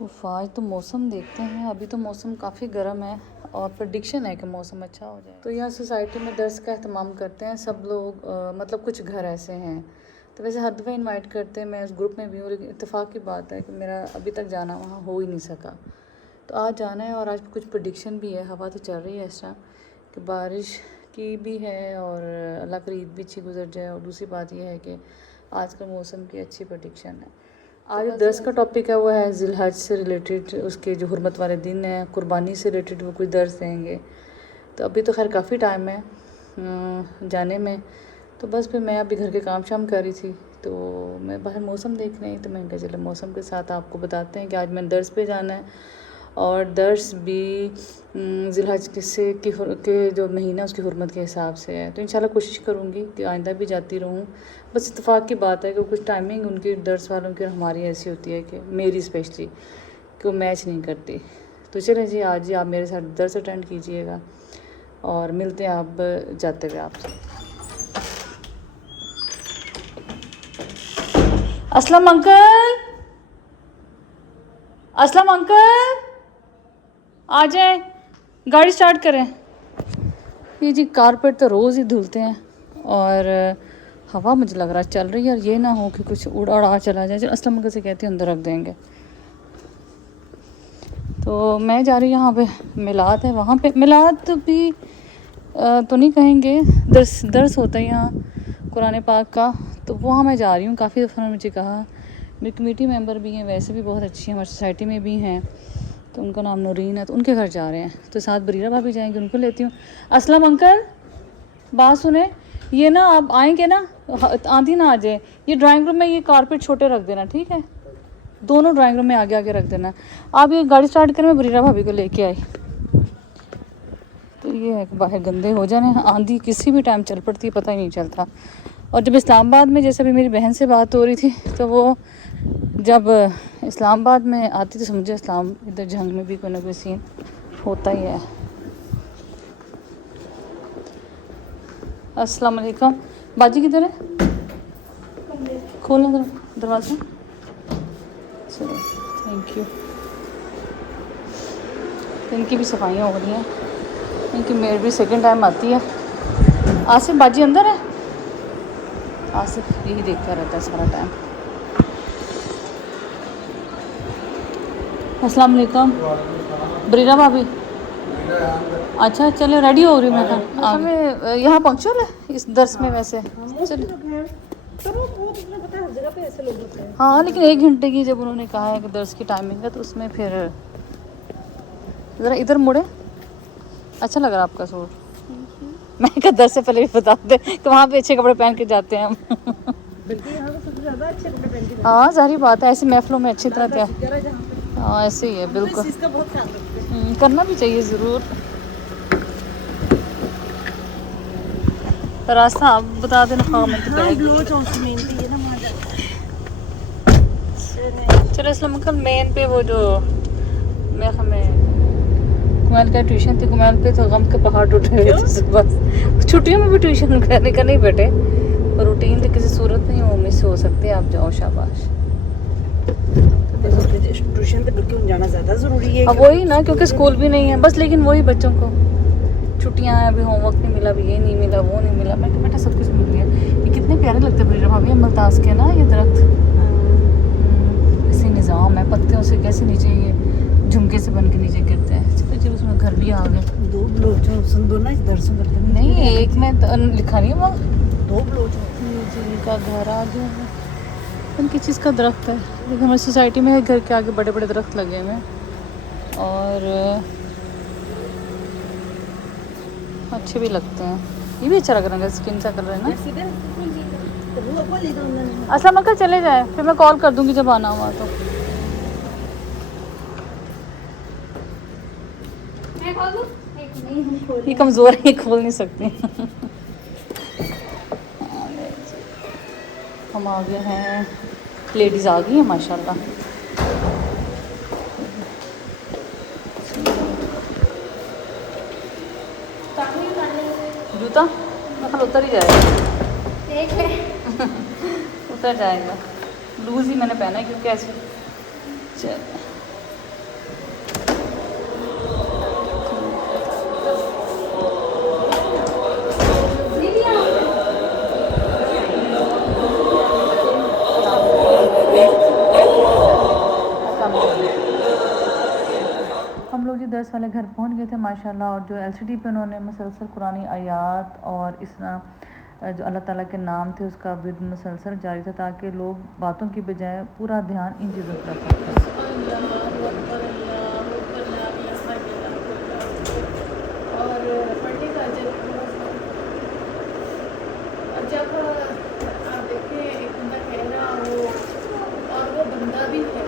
उफ, आज तो मौसम देखते हैं। अभी तो मौसम काफ़ी गर्म है और प्रेडिक्शन है कि मौसम अच्छा हो जाए। तो यहाँ सोसाइटी में दर्स का अहतमाम करते हैं सब लोग, मतलब कुछ घर ऐसे हैं। तो वैसे हर दफ़ा इन्वाइट करते हैं, मैं उस ग्रुप में भी हूँ, लेकिन इत्तेफाक की बात है कि मेरा अभी तक जाना वहाँ हो ही नहीं सका। तो आज जाना है और आज कुछ प्रेडिक्शन भी है। हवा तो चल रही है इस टाइम कि बारिश की भी है और अल्लाह की ईद भी अच्छी गुजर जाए। और दूसरी बात यह है कि आज का मौसम की अच्छी प्रेडिक्शन है। आज दर्स का टॉपिक है वो है जिलहज से रिलेटेड, उसके जो हुर्मत वाले दिन हैं, कुर्बानी से रिलेटेड वो कुछ दर्स देंगे। तो अभी तो खैर काफ़ी टाइम है जाने में। तो बस फिर मैं अभी घर के काम शाम कर रही थी, तो मैं बाहर मौसम देख रही, तो मैंने कहा चलो मौसम के साथ आपको बताते हैं कि आज मैंने दर्स पे जाना है। और दर्स भी जिलहज के जो महीना उसकी हुर्मत के हिसाब से है। तो इंशाल्लाह कोशिश करूँगी कि आइंदा भी जाती रहूँ। बस इत्तेफाक की बात है कि कुछ टाइमिंग उनकी दर्स वालों की और हमारी ऐसी होती है कि मेरी स्पेशली कि वो मैच नहीं करती। तो चलें जी, आज ही आप मेरे साथ दर्स अटेंड कीजिएगा और मिलते हैं आप जाते हुए आपसे। असलम अंकल, असलम अंकल, आ जाए, गाड़ी स्टार्ट करें। ये जी कारपेट तो रोज़ ही धुलते हैं और हवा मुझे लग रहा चल रही है, और ये ना हो कि कुछ उड़ा उड़ा चला जाए। असलम अंकल से कहती हूँ अंदर रख देंगे। तो मैं जा रही हूँ, यहाँ पे मिलाद है। वहाँ पे मिलाद तो भी तो नहीं कहेंगे, दर्स होता है यहाँ कुरान पाक का। तो वहाँ मैं जा रही हूँ। काफ़ी दफ़ा मुझे कहा, मेरी कमेटी मेंबर भी हैं, वैसे भी बहुत अच्छी हैं, हमारी सोसाइटी में भी हैं। तो उनका नाम नूरीन है, तो उनके घर जा रहे हैं। तो साथ बरीरा भाभी जाएंगे, उनको लेती हूँ। असलम अंकल, बात सुने, ये ना आप आएंगे ना, आंधी ना आ जाए, ये ड्राइंग रूम में ये कारपेट छोटे रख देना, ठीक है? दोनों ड्राइंग रूम में आगे आगे रख देना। आप ये गाड़ी स्टार्ट करें, मैं बरीरा भाभी को लेके आई। तो ये है कि बाहर गंदे हो जाने, आंधी किसी भी टाइम चल पड़ती है, पता ही नहीं चलता। और जब इस्लामाबाद में, जैसे अभी मेरी बहन से बात हो रही थी, तो वो जब इस्लामाबाद में आती तो समझे इस्लाम इधर जंग में भी कोई ना कोई सीन होता ही है। अस्सलाम वालेकुम, बाजी किधर है? खोलना दरवाज़ा। चलो, थैंक यू। इनकी भी सफाइयाँ हो रही हैं। इनकी मेड भी सेकंड टाइम आती है। आसिफ बाजी अंदर है? आसिफ यही देखता रहता है सारा टाइम। अस्सलाम वालेकुम, बरीरा भाभी। अच्छा चलो, रेडी हो रही मैं। हमें यहाँ पंक्चुअल है इस दर्स में वैसे। चलो, हाँ, लेकिन 1 घंटे की जब उन्होंने कहा है कि दर्स की टाइमिंग है, तो उसमें फिर ज़रा इधर मुड़े। अच्छा लग रहा है आपका सूट। मैं कहा दर्स से पहले भी बता दे कि वहाँ पे अच्छे कपड़े पहन के जाते हैं हम। हाँ, जाहिर बात है, ऐसी महफिलों में अच्छी तरह तैयार। हाँ, ऐसे ही है बिल्कुल। करना भी चाहिए ज़रूर। रास्ता आप बता देना। हाँ, मैं चलो इस्लाम अंकल, मेन पे वो जो मैं हमें कुमैल का ट्यूशन थी, कुमैल पे तो गम के पहाड़ उठ रहे थे सुबह। छुट्टियों में भी ट्यूशन करने का नहीं बेटे, रूटीन तो किसी सूरत में वो मिस हो सकती है। आप जाओ, शाबाश। ट्यूशन तो बिल्कुल जाना ज़्यादा ज़रूरी है। अब वही ना, क्योंकि स्कूल भी नहीं है बस, लेकिन वही बच्चों को छुट्टियां हैं, अभी होमवर्क नहीं मिला, अभी ये नहीं मिला, वो नहीं मिला। मैं बेटा सब कुछ मिल गया। ये कितने प्यारे लगते हैं बरीरा भाभी, मल्ताज के ना ये दरख्त। इसी निज़ाम है, पत्तियों से कैसे नीचे ये झुमके से बन के नीचे गिरते हैं। चलो जी, उसमें घर भी आ गए। 2 ब्लोच दो ना, दर्शन करते हैं। नहीं, एक में लिखा नहीं हुआ 2 ब्लोच का घर आ गया है। उनकी चीज़ का दरख्त है, लेकिन हमारी सोसाइटी में घर के आगे बड़े बड़े दरख्त लगे हुए हैं और अच्छे भी लगते हैं। ये भी अच्छा लग रहा है, स्किन सा कर रहे हैं ना। असलम अंकल चले जाए, फिर मैं कॉल कर दूंगी जब आना हुआ तो। ये कमज़ोर है, ये खोल नहीं सकती। हम आ गए हैं, लेडीज़ आ गई हैं माशाल्लाह। जूता मतलब उतर ही जाएगा। उतर जाएगा। लूज़ ही मैंने पहना है क्योंकि ऐसे। चल दर्स वाले घर पहुंच गए थे माशाल्लाह, और जो एलसीडी पे उन्होंने मुसलसल कुरानी आयात और इस तरह जो अल्लाह ताला के नाम थे उसका विद मुसलसल जारी था, ताकि लोग बातों की बजाय पूरा ध्यान इन चीज़ों पर रख और जब आप देखें एक बंदा कह रहा हो और वो बंदा भी है,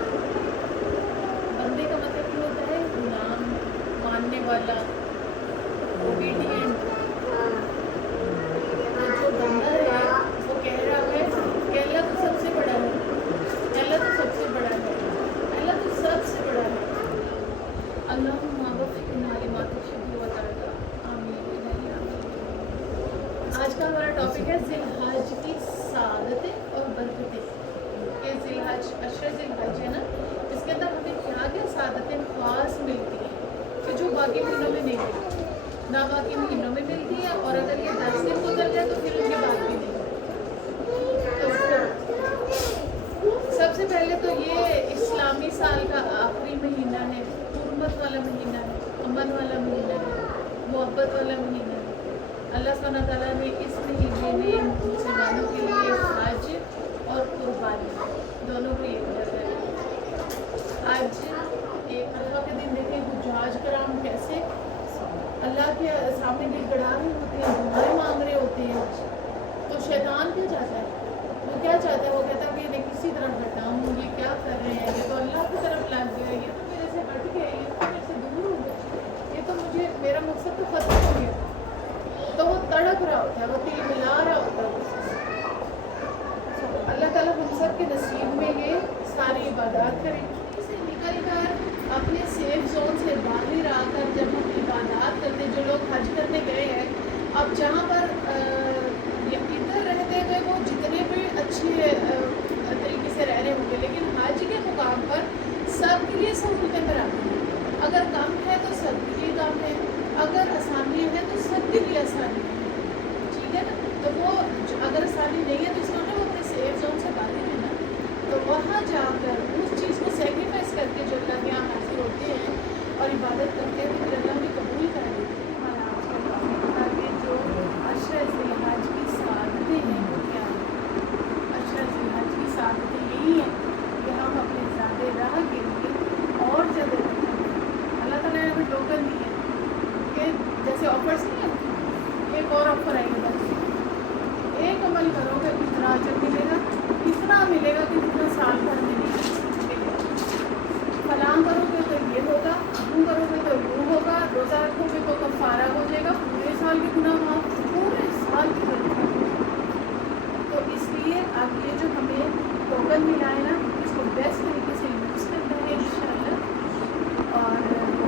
बंदे का मतलब क्या होता है? गुलाम, मानने वाला, ओबीडिएंट। तो जो बंदा है वो कह रहा है कि अल्लाह तो सबसे बड़ा है, अल्लाह तो सबसे बड़ा है, अल्लाह तो सबसे बड़ा है। अल्लाह आज का हमारा टॉपिक है जिलहज की सादतें और बरकतें। ये जिलहज, अशर जिलहज है ना, इसके अंदर हमें क्या क्या सादतें ख़ास मिलती हैं कि जो बाकी महीनों में नहीं मिलती, ना बाकी महीनों में मिलती है, और अगर ये 10 दिन गुजर जाए तो फिर उनके बाद भी नहीं मिलती। तो सबसे पहले तो ये इस्लामी साल का आखिरी महीना है, हुर्मत वाला महीना है, अमन वाला महीना है, मोहब्बत वाला महीना है। अल्लाह सुब्हानहू तआला ने इस महीने में मुसलमानों के लिए हज और कुर्बानी दोनों को एक जगह है। आज एक अरफा के दिन देखें हुज्जाज कराम कैसे अल्लाह के सामने गिड़गिड़ा रहे होते हैं, दुआएं मांग रहे होते हैं। तो शैतान क्या चाहता है? वो क्या चाहता है? वो कहता है कि इन्हें किसी तरह हटाऊँ, ये क्या कर रहे हैं, ये तो अल्लाह की तरफ लग गया, ये तो मेरे से हट गए, ये तो मेरे से दूर हो गए, ये तो मुझे, मेरा मकसद तो खत्म हो गया। तो वो तड़प रहा होता है, वो तिल मिला रहा होता है। अल्लाह ताला हम सब के नसीब में ये सारी इबादत करें। इसे निकल कर अपने सेफ जोन से बाहर आकर जब हम इबादत करते, जो लोग हज करने गए हैं, अब जहाँ पर इधर रहते हुए वो जितने भी अच्छे तरीके से रह रहे होंगे, लेकिन हज के मुकाम पर सबके लिए सहूलतें बराबर हैं। अगर कम है तो सबके लिए कम है, अगर आसानी है तो सबके लिए आसानी है, ठीक है ना। तो वो अगर आसानी नहीं है तो इसका मतलब वो अपने सेफ जोन से बाहर है ना। तो वहाँ जाकर उस चीज़ को सेक्रीफाइस करके जो अल्लाह के यहाँ हाजिर होते हैं और इबादत करते हैं, तो फिर अल्लाह भी कबूल कर लेते हैं। हमारा आज का टॉपिक था कि जो अशर जिलहज की सादतें हैं वो क्या है। अशर जिलहज की सादतें यही हैं कि हम अपने ज़ाते राह के लिए और ज़्यादा अल्लाह ताला ने हमें टोकन दिए कि जैसे ऑफर्स नहीं है, एक और ऑफर आएगा, एक अमल करोगे इतना अजर मिलेगा, इतना मिलेगा कि जितना साल भर में नहीं मिलेगा। फलां करोगे तो ये होगा, यूँ करोगे तो यूँ होगा, रोज़ा रखोगे तो कफ़ारा हो जाएगा, पूरे साल के गुनाह माफ़, पूरे साल की बरकत। तो इसलिए अब ये जो हमें टोकन मिला है ना, इसको बेस्ट तरीके से यूज़ करना है इंशाअल्लाह। और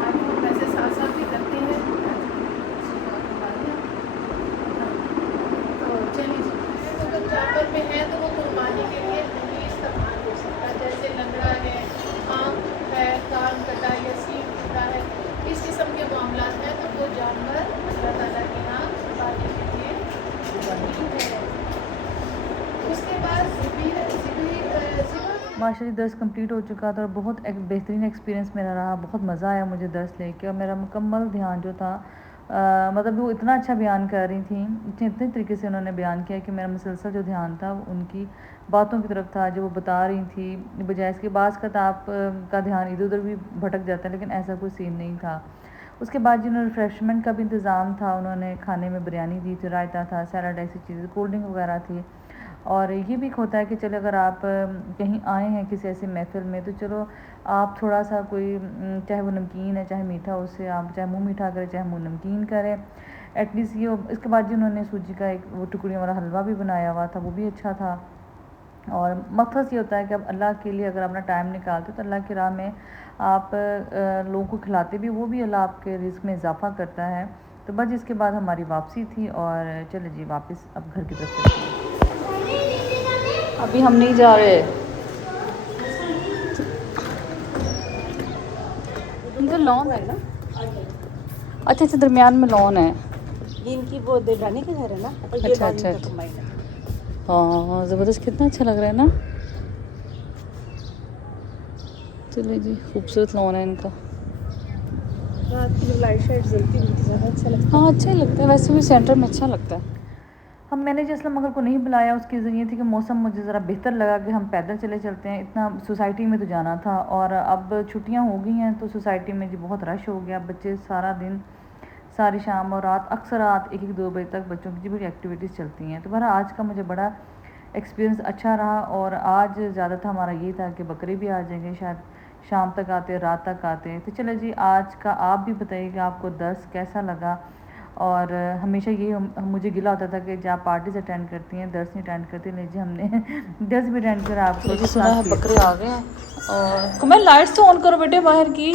हम वैसे साथ साथ भी करते हैं। तो चलिए, अगर जानवर में है तो वो कुर्बानी के लिए नहीं इस्तेमाल हो सकता, जैसे लंगड़ा है, आँख है, कान कटा या सींग टूटा है, इस किस्म के मामला हैं, तो वो जानवर अल्लाह ताला के यहाँ कुर्बानी के लिए नहीं है। उसके बाद माशाल्लाह दर्स कंप्लीट हो चुका था और बहुत एक बेहतरीन एक्सपीरियंस मेरा रहा। बहुत मज़ा आया मुझे दर्स लेके, और मेरा मुकम्मल ध्यान जो था मतलब वो इतना अच्छा बयान कर रही थी, इतने तरीके से उन्होंने बयान किया कि मेरा मुसलसल जो ध्यान था उनकी बातों की तरफ था जो वो बता रही थी, बजाय इसके बाज़ का आप का ध्यान इधर उधर भी भटक जाता है, लेकिन ऐसा कोई सीन नहीं था। उसके बाद जिन्होंने रिफ्रेशमेंट का भी इंतज़ाम था, उन्होंने खाने में बिरयानी दी थी, रायता था, सैलड, ऐसी चीज़ें, कोल्ड ड्रिंक वगैरह थी। और ये भी होता है कि चलो अगर आप कहीं आए हैं किसी ऐसी महफ़िल में, तो चलो आप थोड़ा सा कोई चाहे वो नमकीन है चाहे मीठा, उससे आप चाहे मुंह मीठा करें चाहे मुंह नमकीन करें एटलीस्ट ये। इसके बाद जिन्होंने सूजी का एक वो टुकड़ियों वाला हलवा भी बनाया हुआ था, वो भी अच्छा था। और मकसद ये होता है कि अब अल्लाह के लिए अगर अपना टाइम निकालते तो अल्लाह की राह में आप लोगों को खिलाते भी, वो भी अल्लाह आपके रिस्क में इजाफ़ा करता है। तो बस इसके बाद हमारी वापसी थी, और चलो जी वापस अब घर की तरफ चलते हैं। अभी हम नहीं जा रहे, इधर लॉन है ना, अच्छा अच्छा दरमियान में लॉन है, इनकी वो देवरानी का घर है ना, और ये अच्छा रानी अच्छा का कमाई है। हाँ ज़बरदस्त, कितना अच्छा लग रहा है ना। चलिए जी, खूबसूरत लॉन है इनका। रात की जब लाइट शाइट जलती है ज़्यादा अच्छा लगता हाँ अच्छा ही लगता है, वैसे भी सेंटर में अच्छा लगता है। हम मैंने जो असलम मंगल को नहीं बुलाया उसकी ज़रिए थी कि मौसम मुझे ज़रा बेहतर लगा कि हम पैदल चले चलते हैं, इतना सोसाइटी में तो जाना था। और अब छुट्टियां हो गई हैं तो सोसाइटी में जी बहुत रश हो गया, बच्चे सारा दिन सारी शाम और रात अक्सर रात 1-2 बजे तक बच्चों की बड़ी एक्टिविटीज़ चलती हैं। तो बहर आज का मुझे बड़ा एक्सपीरियंस अच्छा रहा। और आज ज़्यादा था हमारा ये था कि बकरे भी आ जाएंगे, शायद शाम तक आते, रात तक आते। तो चलो जी, आज का आप भी बताइएगा आपको दर्स कैसा लगा। और हमेशा ये मुझे गिला होता था कि जब आप पार्टीज अटेंड करती हैं दर्स नहीं अटेंड करती, लीजिए हमने दर्स भी अटेंड करा आपको। जी सुना है बकरे आ गए हैं। और कुमैल लाइट्स तो ऑन करो बेटे बाहर की।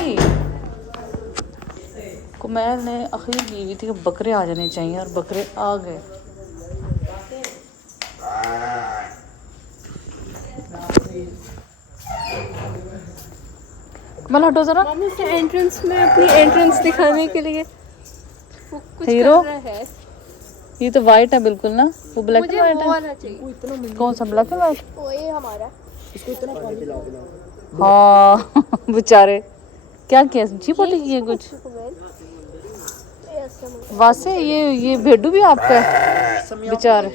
कुमैल ने आखिर की हुई थी कि बकरे आ जाने चाहिए और बकरे आ गए। कुमैल हटो जरा। है। एंट्रेंस में अपनी एंट्रेंस दिखाने के लिए वो कुछ हीरो? कर रहा है। ये तो वाइट है बिल्कुल ना, वो ब्लैक एंड वाइट है। आना चाहिए। कौन सा ब्लैक एंड वाइट? वो ये हमारा हाँ बेचारे क्या किया, सब्जी पोटी की है कुछ वासे। ये भेडू भी आपका है बेचारे,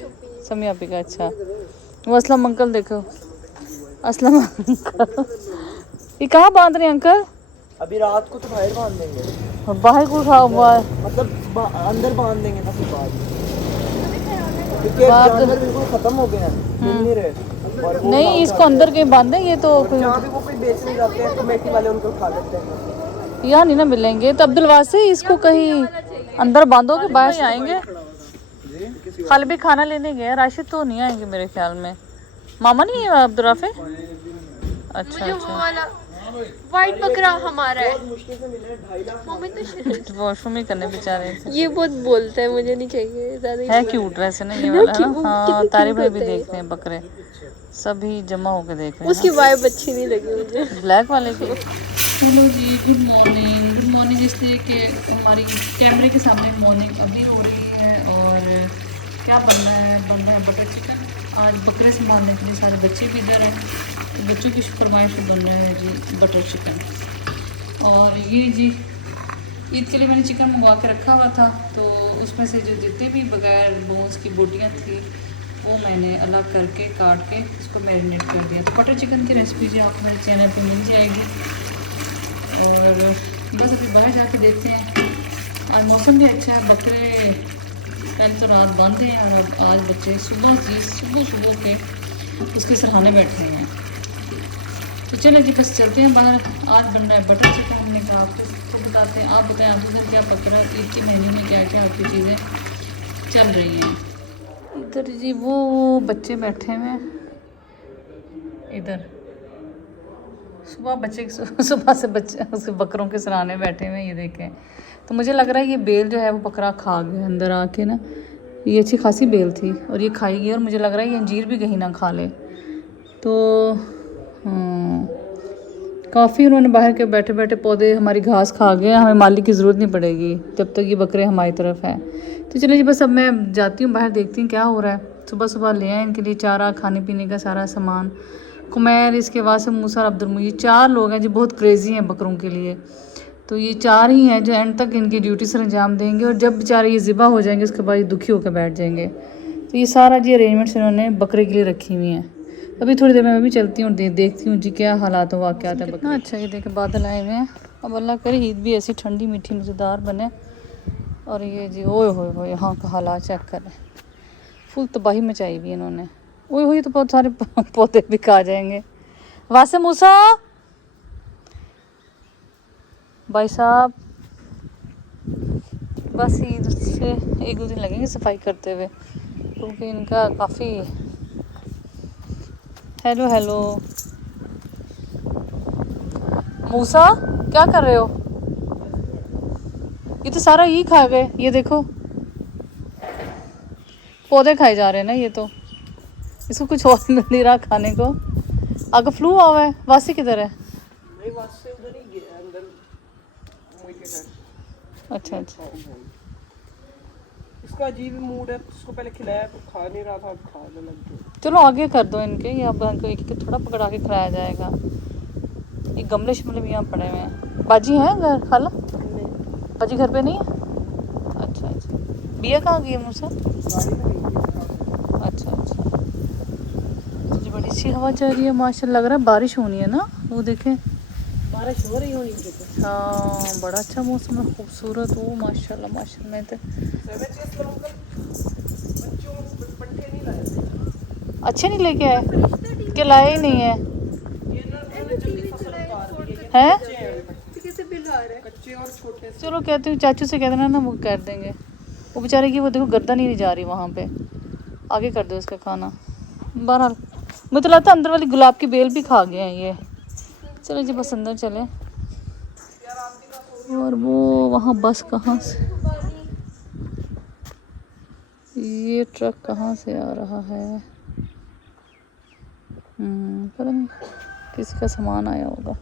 समिया पी का। अच्छा वो असलम अंकल देखो, असलम अंकल ये कहाँ बांध रहे हैं अंकल? अभी रात को तो बाहर बांध देंगे, और बाहर को उठा हुआ है मतलब अंदर बांध देंगे ना फिर बाद में, क्योंकि जानवर बिल्कुल खत्म हो गए हैं, मिल नहीं रहे। और वो नहीं इसको अंदर कहीं बांधे, ये तो जहाँ भी वो कोई बेचने जाते हैं कमेटी वाले उनको खा लेते हैं। यहाँ नहीं ना मिलेंगे। तो अब्दुल वासे इसको कहीं अंदर बांधो कि बाहर से आएंगे। खाली भी खाना लेने गए, राशिद तो नहीं आएंगे मेरे ख्याल में। मामा नहीं है अब्दुल राफे? अच्छा अच्छा वाइट बकरा हमारा है। वॉशरूम ही करने बेचारे। ये बहुत बोलता है, मुझे नहीं चाहिए ज्यादा। है क्यूट वैसे ना ये वाला है ना। हाँ तारी भाई भी देख रहे हैं बकरे, सभी जमा होकर देख रहे हैं। उसकी वाइब अच्छी नहीं लगी मुझे। ब्लैक वाले की। हेलो जी, गुड मॉर्निंग। गुड मॉर्निंग इसलिए कि हमारी कैमरे के सामने मॉर्निंग अभी हो रही है। और क्या बन रहा है बटर चिकन। आज बकरे संभालने के लिए सारे बच्चे भी इधर हैं, तो बच्चों की फरमाइश पे बन रहा है जी बटर चिकन। और ये जी ईद के लिए मैंने चिकन मंगवा के रखा हुआ था, तो उसमें से जो जितने भी बगैर बोन्स की बोटियाँ थी वो मैंने अलग करके काट के इसको मैरिनेट कर दिया। तो बटर चिकन की रेसिपी जी आपको मेरे चैनल पे मिल जाएगी। और बस अभी बाहर जाके देखते हैं। आज मौसम भी अच्छा है, बकरे पहले तो रात बंद हैं और अब आज बच्चे सुबह के उसके सराहने बैठे हैं। तो चलो जी बस चलते हैं बाहर। आज बन रहा है बटर चिकन, हमने कहा आपको बताते हैं। आप बताएं आपके घर क्या पक रहा है, ईद के मेन्यू में क्या क्या आपकी चीज़ें चल रही हैं। इधर जी वो बच्चे बैठे हुए हैं, इधर सुबह से बच्चे उसके बकरों के सराहने बैठे हुए हैं, ये देखें। तो मुझे लग रहा है ये बेल जो है वो बकरा खा गया अंदर आके ना। ये अच्छी खासी बेल थी और ये खाई गई, और मुझे लग रहा है ये अंजीर भी कहीं ना खा ले। तो काफ़ी उन्होंने बाहर के बैठे बैठे पौधे हमारी घास खा गए। हमें माली की ज़रूरत नहीं पड़ेगी जब तक ये बकरे हमारी तरफ हैं। तो चलिए जी बस अब मैं जाती हूँ बाहर, देखती हूँ क्या हो रहा है। सुबह सुबह ले आए इनके लिए चारा, खाने पीने का सारा सामान। कुमैर, इसके बाद से मूसा और अब्दुल मुई, 4 लोग हैं जो बहुत क्रेज़ी हैं बकरों के लिए। तो ये 4 ही हैं जो एंड तक इनकी ड्यूटी सर अंजाम देंगे, और जब बेचारे ये ज़िबा हो जाएंगे उसके बाद ये दुखी होकर बैठ जाएंगे। तो ये सारा जी अरेंजमेंट्स इन्होंने बकरे के लिए रखी हुई हैं। अभी थोड़ी देर में मैं भी चलती हूँ, देखती हूँ जी क्या हालात हो क्या था। कितना अच्छा ये देखे बादल आए हुए हैं। अब अल्लाह करे ईद भी ऐसी ठंडी मीठी मज़ेदार बने। और ये जी ओए हो यहाँ का हालात चेक करें, फुल तबाही मचाई हुई इन्होंने। ओए हो, ये तो बहुत सारे पौधे भी खा जाएंगे। वासे मूसा भाई साहब, बस ईद से 1-2 दिन लगेंगे सफाई करते हुए, क्योंकि इनका काफ़ी। हेलो मूसा क्या कर रहे हो? ये तो सारा यही खा गए, ये देखो पौधे खाए जा रहे हैं ना। ये तो इसको कुछ और मिल नहीं रहा खाने को। आगे फ्लू हुआ है। वासी किधर है? नहीं वासे उधर ही गया अंदर मुई के घर। अच्छा इसका अजीब मूड है, उसको पहले खिलाया तो खा नहीं रहा था, अब खाने लग गया। चलो आगे कर दो इनके, या अब इनको एक थोड़ा पकड़ा के खिलाया जाएगा। ये गमले शमले भी यहाँ पड़े हुए हैं। बाजी हैं घर खाला? पाजी घर पे नहीं है? अच्छा अच्छा, बिया कहाँ गई है मूसा? अच्छा अच्छा, मुझे बड़ी अच्छी हवा चल रही है माशाल्लाह, लग रहा है बारिश होनी है ना, वो देखें बारिश हो रही होनी चाहिए। हाँ बड़ा अच्छा मौसम है, खूबसूरत वो माशाल्लाह माशाल्लाह। मैं तो अच्छे नहीं लेके आए कि लाए ही नहीं है हैं? कैसे बिल आ रहा है? कच्चे और छोटे से। चलो कहती हूँ चाचू से कह देना ना, वो कर देंगे। वो बेचारे की वो देखो गर्दन ही नहीं जा रही वहाँ पे, आगे कर दो इसका खाना। बहरहाल मुझे तो लगता है अंदर वाली गुलाब की बेल भी खा गए हैं ये। चलो जी बस अंदर चले। और वो वहाँ बस कहाँ से, ये ट्रक कहाँ से आ रहा है? पता नहीं, किसी का सामान आया होगा।